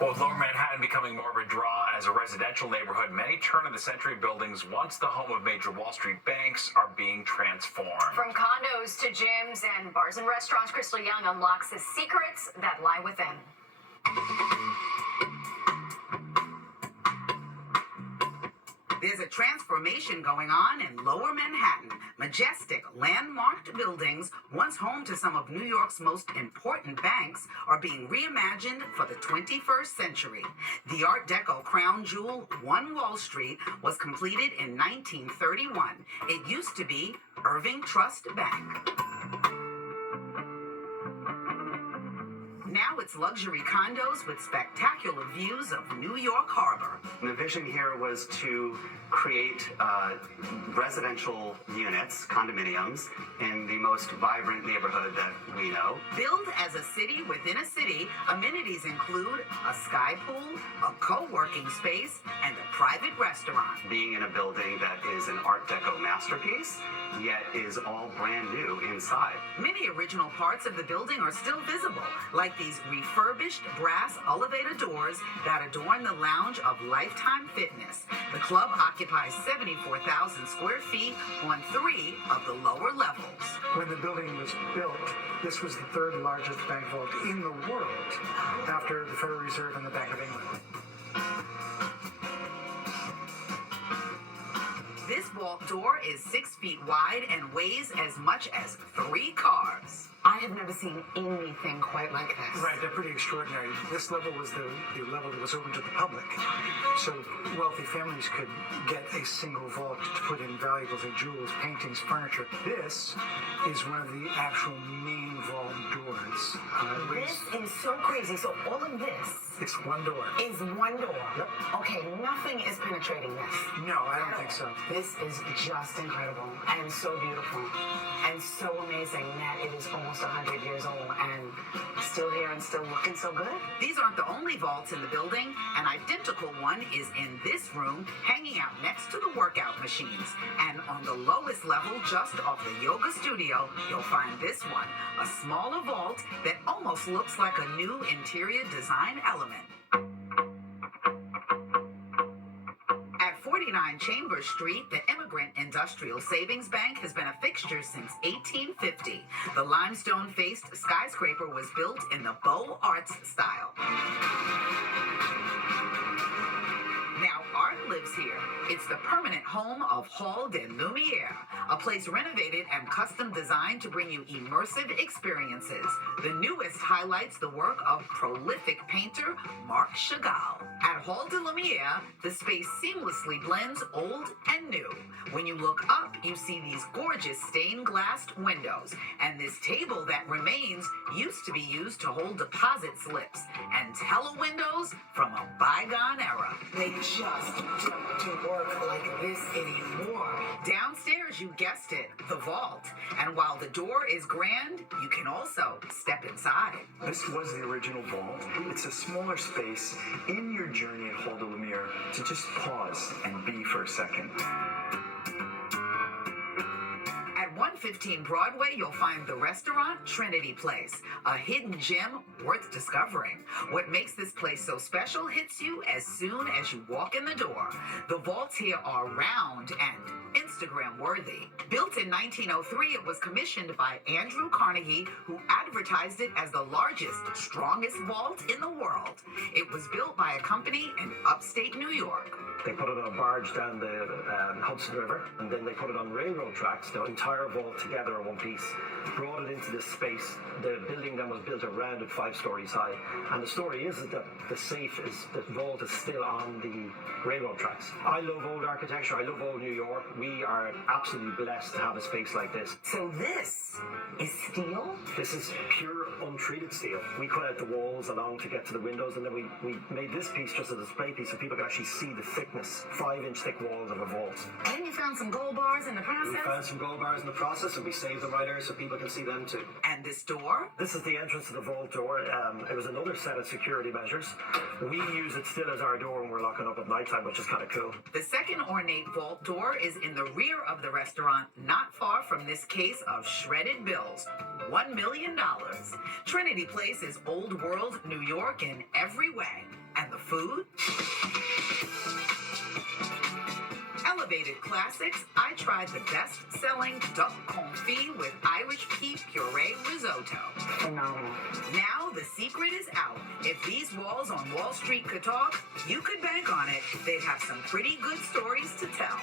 Well, with Lower Manhattan becoming more of a draw as a residential neighborhood, many turn-of-the-century buildings, once the home of major Wall Street banks, are being transformed. From condos to gyms and bars and restaurants, Crystal Young unlocks the secrets that lie within. There's a transformation going on in Lower Manhattan. Majestic, landmarked buildings, once home to some of New York's most important banks, are being reimagined for the 21st century. The Art Deco crown jewel, One Wall Street, was completed in 1931. It used to be Irving Trust Bank. Now it's luxury condos with spectacular views of New York Harbor. The vision here was to create residential units, condominiums, in the most vibrant neighborhood that we know. Built as a city within a city, amenities include a sky pool, a co-working space, and a private restaurant. Being in a building that is an Art Deco masterpiece, yet is all brand new inside. Many original parts of the building are still visible, like these refurbished brass elevator doors that adorn the lounge of Lifetime Fitness. The club occupies 74,000 square feet on 3 of the lower levels. When the building was built, this was the third largest bank vault in the world after the Federal Reserve and the Bank of England. This vault door is 6 feet wide and weighs as much as 3 cars. I have never seen anything quite like this. Right, they're pretty extraordinary. This level was the level that was open to the public. So wealthy families could get a single vault to put in valuables like jewels, paintings, furniture. This is one of the actual main vault doors. This is so crazy. So all of this It's one door. is one door. Yep. Okay, nothing is penetrating this. No, I don't think so. This is just incredible and so beautiful and so amazing that it is almost 100 years old and still here and still looking so good. These aren't the only vaults in the building. An identical one is in this room, hanging out next to the workout machines. And on the lowest level, just off the yoga studio, you'll find this one, a smaller vault that almost looks like a new interior design element. At 49 Chambers Street, the Immigrant Industrial Savings Bank has been a fixture since 1850. The limestone-faced skyscraper was built in the Beaux Arts style. Now art lives here. It's the permanent home of Hall de Lumiere, a place renovated and custom designed to bring you immersive experiences. The newest highlights the work of prolific painter Marc Chagall. At Hall de Lumiere, the space seamlessly blends old and new. When you look up, you see these gorgeous stained glass windows, and this table that remains used to be used to hold deposit slips and telewindows from a bygone era. They just don't do work like this anymore. Downstairs, you guessed it, the vault. And while the door is grand, you can also step inside. This was the original vault. It's a smaller space in your journey at Hall de Lumiere to just pause and be for a second. At 115 Broadway, you'll find the restaurant Trinity Place, a hidden gem worth discovering. What makes this place so special hits you as soon as you walk in the door. The vaults here are round and Instagram worthy. Built in 1903, it was commissioned by Andrew Carnegie, who advertised it as the largest, strongest vault in the world. It was built by a company in upstate New York. They put it on a barge down the Hudson River, and then they put it on railroad tracks, the entire vault together in one piece, brought it into this space. The building then was built around it 5 stories high. And the story is that the vault is still on the railroad tracks. I love old architecture, I love old New York. We are absolutely blessed to have a space like this. So this is steel? This is pure untreated steel. We cut out the walls along to get to the windows, and then we made this piece just a display piece so people could actually see the thickness, 5-inch thick walls of a vault. And you found some gold bars in the process? We found some gold bars in the process, and we saved them right there so people can see them too. And this door? This is the entrance to the vault door. It was another set of security measures. We use it still as our door when we're locking up at night time, which is kind of cool. The second ornate vault door is in the rear of the restaurant, not far from this case of shredded bills. $1 million. Trinity Place is old world New York in every way. And the food? Elevated classics. I tried the best-selling duck confit with Irish pea puree risotto. Phenomenal. Now the secret is out. If these walls on Wall Street could talk, you could bank on it. They'd have some pretty good stories to tell.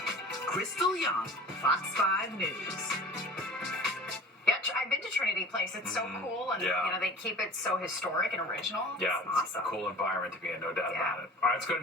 Crystal Young, Fox 5 News. Yeah, I've been to Trinity Place. It's so cool, and Yeah. they keep it so historic and original. Yeah, It's awesome. It's a cool environment to be in, no doubt Yeah. about it. All right, let's go to